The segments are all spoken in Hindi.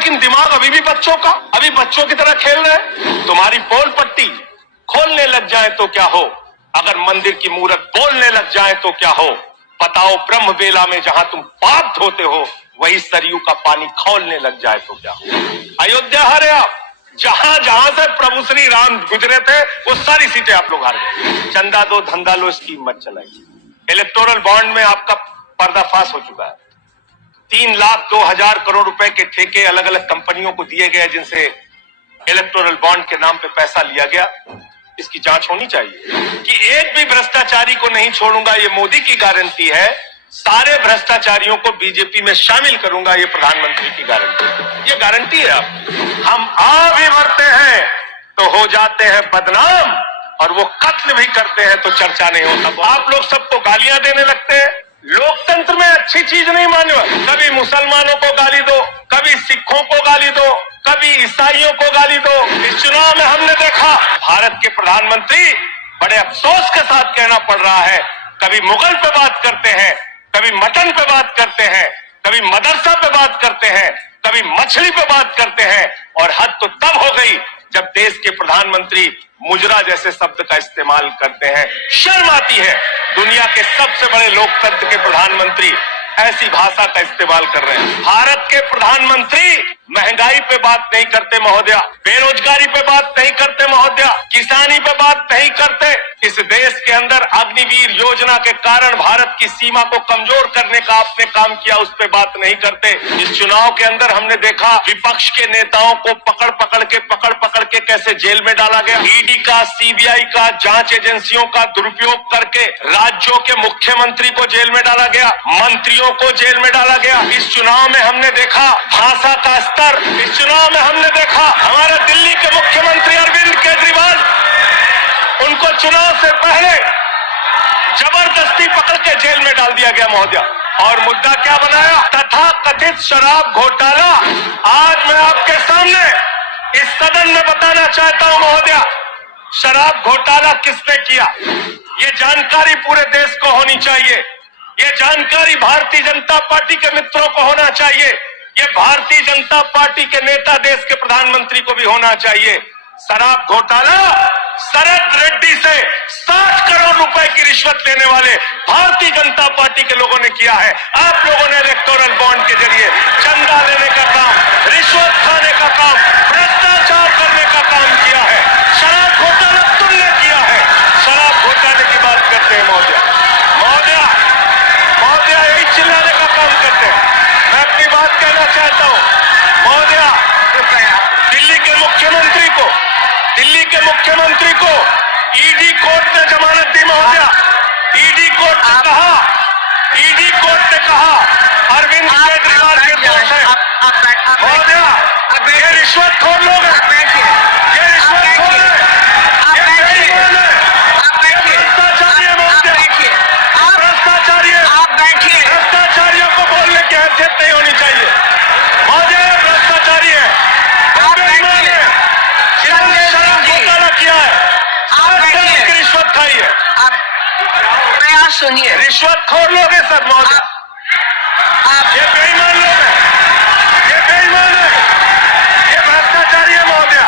लेकिन दिमाग अभी भी बच्चों का, अभी बच्चों की तरह खेल रहे हैं। तुम्हारी पोल पट्टी खोलने लग जाए तो क्या हो, अगर मंदिर की मूरत बोलने लग जाए तो क्या हो। बताओ ब्रह्म बेला में जहां तुम पाप धोते हो, वही सरयू का पानी खौलने लग जाए तो क्या हो। अयोध्या हारे आप, जहां जहां से प्रभु श्री राम गुजरे थे वो सारी सीटें आप लोग हार गए। चंदा दो धंधा लो स्कीम मत चलाइए। इलेक्टोरल बॉन्ड में आपका पर्दाफाश हो चुका है। 3,02,000 करोड़ रुपए के ठेके अलग अलग कंपनियों को दिए गए, जिनसे इलेक्टोरल बॉन्ड के नाम पे पैसा लिया गया। इसकी जांच होनी चाहिए कि एक भी भ्रष्टाचारी को नहीं छोड़ूंगा, ये मोदी की गारंटी है। सारे भ्रष्टाचारियों को बीजेपी में शामिल करूंगा, ये प्रधानमंत्री की गारंटी, ये गारंटी है। आप हम आ भी मरते हैं तो हो जाते हैं बदनाम, और वो कत्ल भी करते हैं तो चर्चा नहीं होता। आप लोग सबको गालियां देने लगते हैं। लोकतंत्र में अच्छी चीज नहीं माने, कभी मुसलमानों को गाली दो, कभी सिखों को गाली दो, कभी ईसाइयों को गाली दो। इस चुनाव में हमने देखा भारत के प्रधानमंत्री बड़े अफसोस के साथ कहना पड़ रहा है, कभी मुगल पे बात करते हैं, कभी मटन पे बात करते हैं, कभी मदरसा पे बात करते हैं, कभी मछली पे बात करते हैं, और हद तो तब हो गई जब देश के प्रधानमंत्री मुजरा जैसे शब्द का इस्तेमाल करते हैं। शर्म आती है, दुनिया के सबसे बड़े लोकतंत्र के प्रधानमंत्री ऐसी भाषा का इस्तेमाल कर रहे हैं। भारत के प्रधानमंत्री महंगाई पे बात नहीं करते महोदया, बेरोजगारी पे बात नहीं करते महोदया, किसानी पे बात नहीं करते। इस देश के अंदर अग्निवीर योजना के कारण भारत की सीमा को कमजोर करने का आपने काम किया, उस पे बात नहीं करते। इस चुनाव के अंदर हमने देखा विपक्ष के नेताओं को पकड़ पकड़ के कैसे जेल में डाला गया। ईडी का, सीबीआई का, जांच एजेंसियों का दुरुपयोग करके राज्यों के मुख्यमंत्री को जेल में डाला गया, मंत्रियों को जेल में डाला गया। इस चुनाव में हमने देखा भाषा का स्तर, इस चुनाव में हमने देखा हमारे दिल्ली के मुख्यमंत्री अरविंद केजरीवाल, उनको चुनाव से पहले जबरदस्ती पकड़ के जेल में डाल दिया गया महोदया। और मुद्दा क्या बनाया, तथा कथित शराब घोटाला। आज मैं आपके सामने इस सदन में बताना चाहता हूं महोदया, शराब घोटाला किसने किया, ये जानकारी पूरे देश को होनी चाहिए। ये जानकारी भारतीय जनता पार्टी के मित्रों को होना चाहिए, ये भारतीय जनता पार्टी के नेता देश के प्रधानमंत्री को भी होना चाहिए। शराब घोटाला शरद रेड्डी से 60 करोड़ रुपए की रिश्वत लेने वाले भारतीय जनता पार्टी के लोगों ने किया है। आप लोगों ने इलेक्टोरल बॉन्ड के जरिए चंदा लेने का काम, रिश्वत खाने का काम, भ्रष्टाचार करने का काम किया है। शराब घोटाला तुमने किया है। शराब घोटाले की बात करते हैं महोदया, महोदया महोदया यही चिल्लाने का काम करते हैं। मैं अपनी बात कहना चाहता हूं महोदया, दिल्ली के मुख्यमंत्री को ईडी कोर्ट ने जमानत दी महोदया। ईडी कोर्ट ने कहा अरविंद केजरीवाल के दोष है महोदया, ये रिश्वतखोर लोग हैं, ये रिश्वतखोर है, ये बेईमान है, भ्रष्टाचारी है महोदया, भ्रष्टाचारी है। भ्रष्टाचारियों को बोलने की हैसियत नहीं होनी चाहिए महोदया, भ्रष्टाचारी है, बेईमान है, जिन्होंने शराब घोटाला किया है, की रिश्वत खाई है। प्रयास सुनिए, रिश्वतखोर लोग हैं सर महोदया, ये बेईमान लोग हैं, ये बेईमान है, ये भ्रष्टाचारी है महोदया,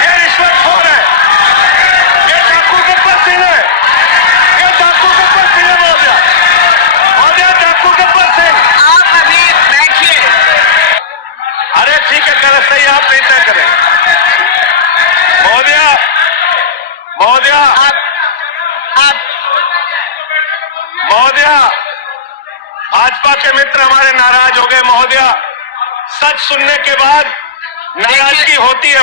ये रिश्वतखोर है, ये डाकू गब्बर सिंह है, ये डाकू गब्बर सिंह है महोदया, महोदया डाकू गब्बर सिंह। आप अभी बैठिए। अरे ठीक है, गलत सही आप नहीं तय करें महोदया, महोदया महोदया, भाजपा के मित्र हमारे नाराज हो गए महोदया। सच सुनने के बाद नाराजगी होती है।